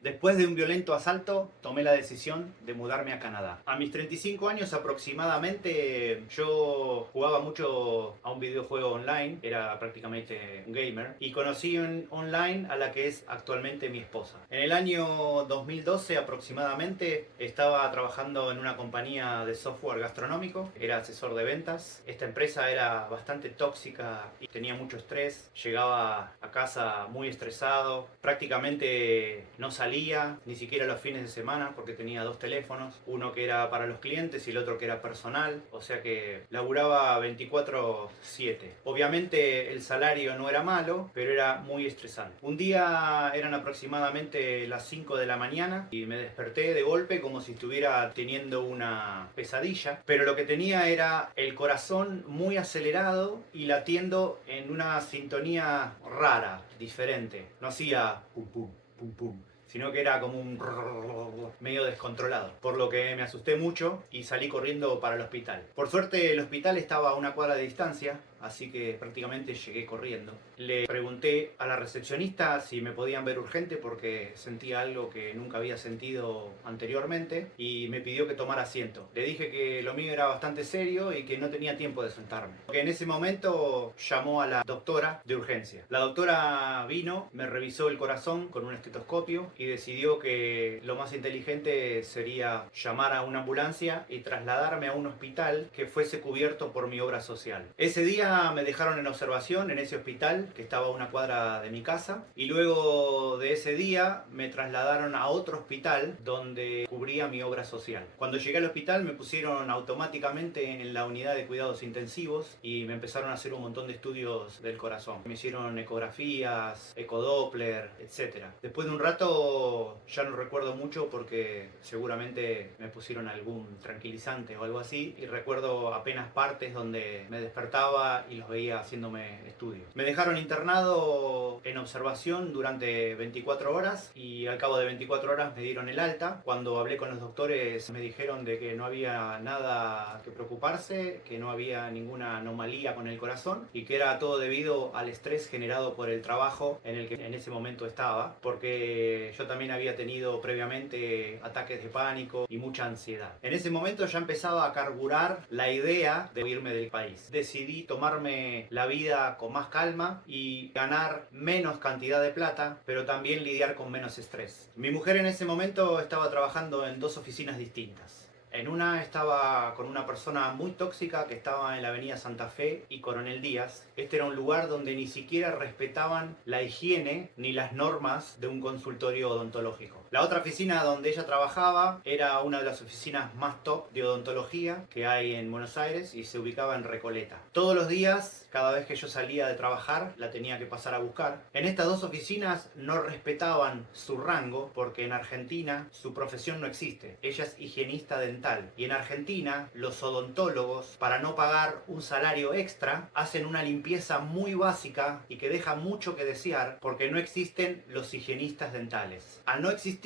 Después de un violento asalto, tomé la decisión de mudarme a Canadá. A mis 35 años aproximadamente, yo jugaba mucho a un videojuego online, era prácticamente un gamer, y conocí online a la que es actualmente mi esposa. En el año 2012 aproximadamente, estaba trabajando en una compañía de software gastronómico, era asesor de ventas. Esta empresa era bastante tóxica y tenía mucho estrés, llegaba a casa muy estresado, prácticamente no salía ni siquiera los fines de semana porque tenía dos teléfonos, uno que era para los clientes y el otro que era personal, o sea que laburaba 24/7. Obviamente el salario no era malo, pero era muy estresante. Un día eran aproximadamente las 5 de la mañana y me desperté de golpe como si estuviera teniendo una pesadilla, pero lo que tenía era el corazón muy acelerado y latiendo en una sintonía rara, diferente. No hacía pum pum pum pum, sino que era como un medio descontrolado, por lo que me asusté mucho y salí corriendo para el hospital. Por suerte el hospital estaba a una cuadra de distancia, así que prácticamente llegué corriendo. Le pregunté a la recepcionista si me podían ver urgente porque sentía algo que nunca había sentido anteriormente y me pidió que tomara asiento. Le dije que lo mío era bastante serio y que no tenía tiempo de sentarme. Porque en ese momento llamó a la doctora de urgencia. La doctora vino, me revisó el corazón con un estetoscopio y decidió que lo más inteligente sería llamar a una ambulancia y trasladarme a un hospital que fuese cubierto por mi obra social. Ese día me dejaron en observación en ese hospital que estaba a una cuadra de mi casa y luego de ese día me trasladaron a otro hospital donde cubría mi obra social. Cuando llegué al hospital me pusieron automáticamente en la unidad de cuidados intensivos y me empezaron a hacer un montón de estudios del corazón. Me hicieron ecografías, ecodoppler, etc. Después de un rato ya no recuerdo mucho porque seguramente me pusieron algún tranquilizante o algo así y recuerdo apenas partes donde me despertaba y los veía haciéndome estudios. Me dejaron internado en observación durante 24 horas y al cabo de 24 horas me dieron el alta. Cuando hablé con los doctores me dijeron de que no había nada que preocuparse, que no había ninguna anomalía con el corazón y que era todo debido al estrés generado por el trabajo en el que en ese momento estaba, porque yo también había tenido previamente ataques de pánico y mucha ansiedad. En ese momento ya empezaba a carburar la idea de irme del país. Decidí tomarme la vida con más calma y ganar menos cantidad de plata, pero también lidiar con menos estrés. Mi mujer en ese momento estaba trabajando en dos oficinas distintas. En una estaba con una persona muy tóxica que estaba en la avenida Santa Fe y Coronel Díaz. Este era un lugar donde ni siquiera respetaban la higiene ni las normas de un consultorio odontológico. La otra oficina donde ella trabajaba era una de las oficinas más top de odontología que hay en Buenos Aires y se ubicaba en Recoleta. Todos los días, cada vez que yo salía de trabajar, la tenía que pasar a buscar. En estas dos oficinas no respetaban su rango porque en Argentina su profesión no existe. Ella es higienista dental. Y en Argentina, los odontólogos, para no pagar un salario extra, hacen una limpieza muy básica y que deja mucho que desear porque no existen los higienistas dentales. Al no existir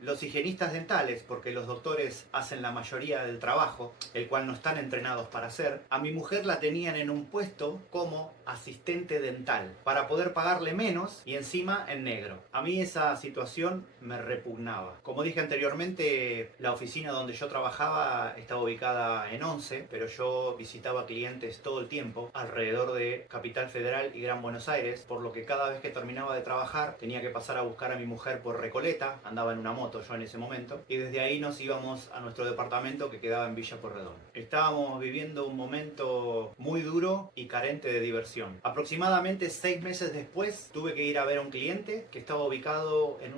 los higienistas dentales, porque los doctores hacen la mayoría del trabajo, el cual no están entrenados para hacer, a mi mujer la tenían en un puesto como asistente dental, para poder pagarle menos y encima en negro. A mí esa situación me repugnaba. Como dije anteriormente, la oficina donde yo trabajaba estaba ubicada en Once, pero yo visitaba clientes todo el tiempo alrededor de Capital Federal y Gran Buenos Aires, por lo que cada vez que terminaba de trabajar tenía que pasar a buscar a mi mujer por Recoleta, andaba en una moto yo en ese momento, y desde ahí nos íbamos a nuestro departamento que quedaba en Villa Porredón. Estábamos viviendo un momento muy duro y carente de diversión. Aproximadamente 6 meses después tuve que ir a ver a un cliente que estaba ubicado en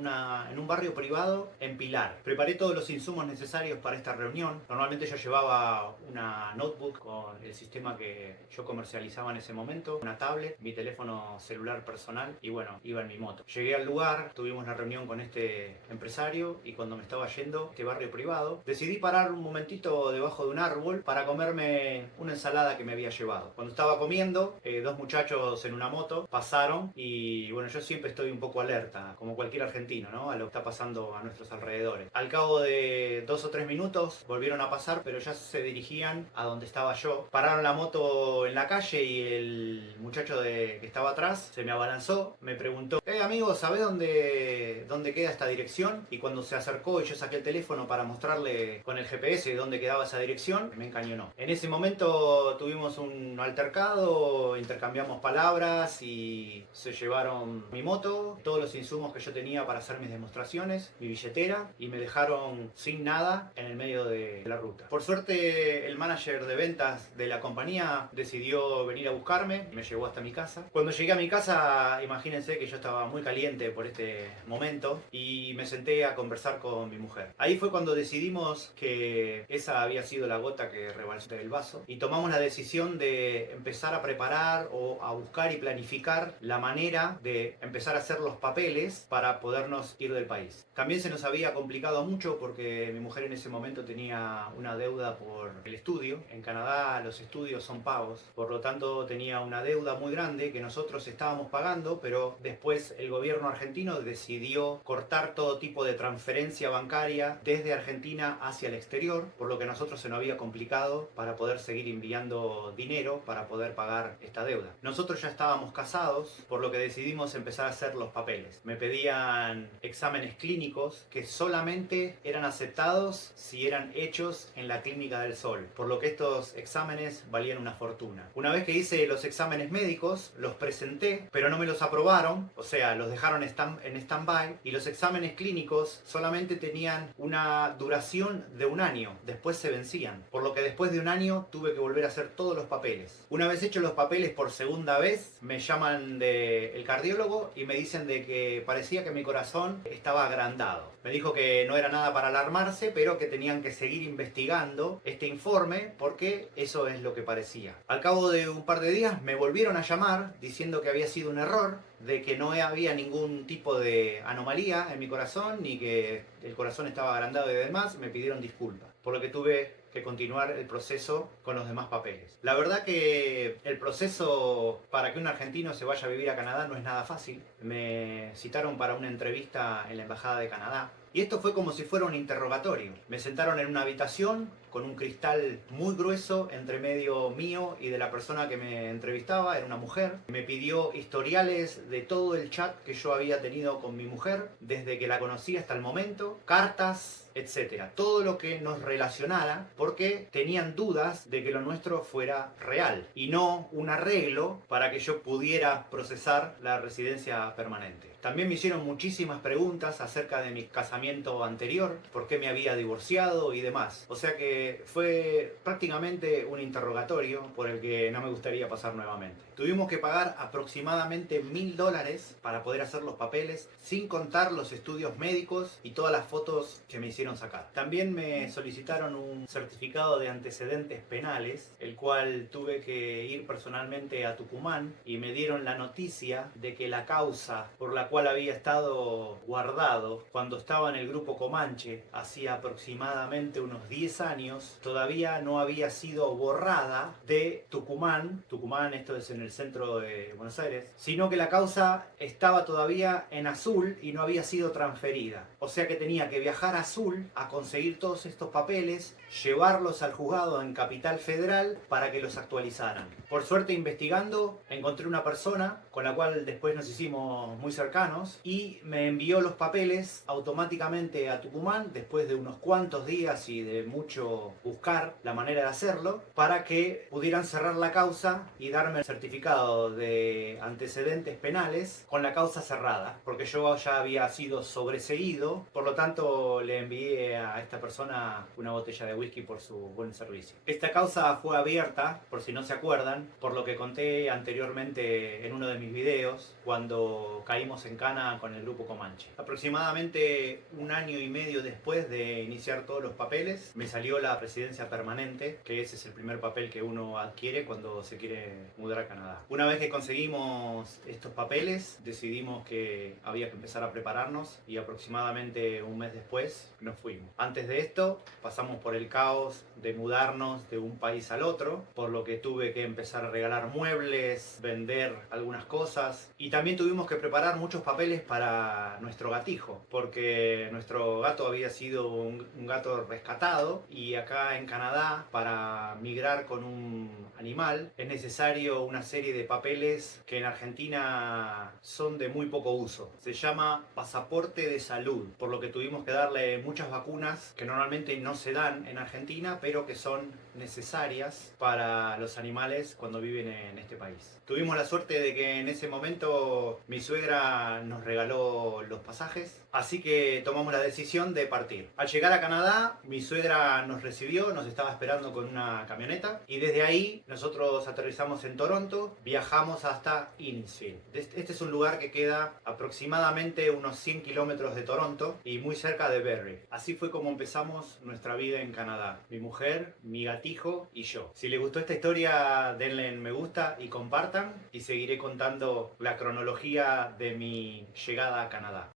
un barrio privado en Pilar. Preparé todos los insumos necesarios para esta reunión. Normalmente yo llevaba una notebook con el sistema que yo comercializaba en ese momento, una tablet, mi teléfono celular personal y bueno, iba en mi moto. Llegué al lugar, tuvimos la reunión con este empresario y cuando me estaba yendo a este barrio privado, decidí parar un momentito debajo de un árbol para comerme una ensalada que me había llevado. Cuando estaba comiendo, dos muchachos en una moto pasaron y bueno, yo siempre estoy un poco alerta, como cualquier argentino, ¿no? A lo que está pasando a nuestros alrededores. Al cabo de 2 o 3 minutos volvieron a pasar, pero ya se dirigían a donde estaba yo. Pararon la moto en la calle y el muchacho que estaba atrás se me abalanzó, me preguntó: amigo, ¿sabés dónde queda esta dirección? Y cuando se acercó y yo saqué el teléfono para mostrarle con el GPS dónde quedaba esa dirección, me encañonó. En ese momento tuvimos un altercado, intercambiamos palabras y se llevaron mi moto, todos los insumos que yo tenía para hacer mis demostraciones, mi billetera, y me dejaron sin nada en el medio de la ruta. Por suerte, el manager de ventas de la compañía decidió venir a buscarme, me llevó hasta mi casa. Cuando llegué a mi casa, imagínense que yo estaba muy caliente por este momento y me senté a conversar con mi mujer. Ahí fue cuando decidimos que esa había sido la gota que rebalsó el vaso y tomamos la decisión de empezar a preparar o a buscar y planificar la manera de empezar a hacer los papeles para podernos ir del país. También se nos había complicado mucho porque mi mujer en ese momento tenía una deuda por el estudio. En Canadá los estudios son pagos, por lo tanto tenía una deuda muy grande que nosotros estábamos pagando, pero después el gobierno argentino decidió cortar todo tipo de transferencia bancaria desde Argentina hacia el exterior, por lo que a nosotros se nos había complicado para poder seguir enviando dinero para poder pagar esta deuda. Nosotros ya estábamos casados, por lo que decidimos empezar a hacer los papeles. Me pedían exámenes clínicos que solamente eran aceptados si eran hechos en la Clínica del Sol, por lo que estos exámenes valían una fortuna. Una vez que hice los exámenes médicos, los presenté, pero no me los aprobaron, o sea, los dejaron en stand-by, y los exámenes clínicos solamente tenían una duración de un año, después se vencían, por lo que después de un año tuve que volver a hacer todos los papeles. Una vez hechos los papeles por segunda vez, me llaman del cardiólogo y me dicen de que parecía que mi corazón estaba agrandado. Me dijo que no era nada para alarmarse, pero que tenían que seguir investigando este informe porque eso es lo que parecía. Al cabo de un par de días me volvieron a llamar diciendo que había sido un error, de que no había ningún tipo de anomalía en mi corazón ni que el corazón estaba agrandado y demás. Me pidieron disculpas, por lo que tuve que continuar el proceso con los demás papeles. La verdad que el proceso para que un argentino se vaya a vivir a Canadá no es nada fácil. Me citaron para una entrevista en la Embajada de Canadá y esto fue como si fuera un interrogatorio. Me sentaron en una habitación con un cristal muy grueso entre medio mío y de la persona que me entrevistaba, era una mujer. Me pidió historiales de todo el chat que yo había tenido con mi mujer, desde que la conocí hasta el momento, cartas, etcétera. Todo lo que nos relacionara, porque tenían dudas de que lo nuestro fuera real y no un arreglo para que yo pudiera procesar la residencia permanente. También me hicieron muchísimas preguntas acerca de mi casamiento anterior, por qué me había divorciado y demás. O sea que fue prácticamente un interrogatorio por el que no me gustaría pasar nuevamente. Tuvimos que pagar aproximadamente $1000 para poder hacer los papeles, sin contar los estudios médicos y todas las fotos que me hicieron sacar. También me solicitaron un certificado de antecedentes penales, el cual tuve que ir personalmente a Tucumán y me dieron la noticia de que la causa por la cual había estado guardado cuando estaba en el grupo Comanche hacía aproximadamente unos 10 años, todavía no había sido borrada de Tucumán. Tucumán, esto es en el centro de Buenos Aires, sino que la causa estaba todavía en azul y no había sido transferida. O sea que tenía que viajar a azul a conseguir todos estos papeles, llevarlos al juzgado en Capital Federal para que los actualizaran. Por suerte, investigando, encontré una persona con la cual después nos hicimos muy cercanos y me envió los papeles automáticamente a Tucumán después de unos cuantos días y de mucho buscar la manera de hacerlo, para que pudieran cerrar la causa y darme el certificado de antecedentes penales con la causa cerrada, porque yo ya había sido sobreseído. Por lo tanto, le envié a esta persona una botella de whisky por su buen servicio. Esta causa fue abierta, por si no se acuerdan, por lo que conté anteriormente en uno de mis videos, cuando caímos en cana con el grupo Comanche. Aproximadamente un año y medio después de iniciar todos los papeles, me salió la residencia permanente, que ese es el primer papel que uno adquiere cuando se quiere mudar a Canadá. Una vez que conseguimos estos papeles, decidimos que había que empezar a prepararnos y aproximadamente un mes después nos fuimos. Antes de esto, pasamos por el caos de mudarnos de un país al otro, por lo que tuve que empezar a regalar muebles, vender algunas cosas y también tuvimos que preparar muchos muchos papeles para nuestro gatijo, porque nuestro gato había sido un gato rescatado y acá en Canadá, para migrar con un animal, es necesario una serie de papeles que en Argentina son de muy poco uso. Se llama pasaporte de salud, por lo que tuvimos que darle muchas vacunas que normalmente no se dan en Argentina, pero que son necesarias para los animales cuando viven en este país. Tuvimos la suerte de que en ese momento mi suegra nos regaló los pasajes, así que tomamos la decisión de partir. Al llegar a Canadá, mi suegra nos recibió, nos estaba esperando con una camioneta y desde ahí nosotros aterrizamos en Toronto, viajamos hasta Innisfil. Este es un lugar que queda aproximadamente unos 100 kilómetros de Toronto y muy cerca de Barrie. Así fue como empezamos nuestra vida en Canadá. Mi mujer, mi gatijo y yo. Si les gustó esta historia, denle en me gusta y compartan, y seguiré contando la cronología de mi llegada a Canadá.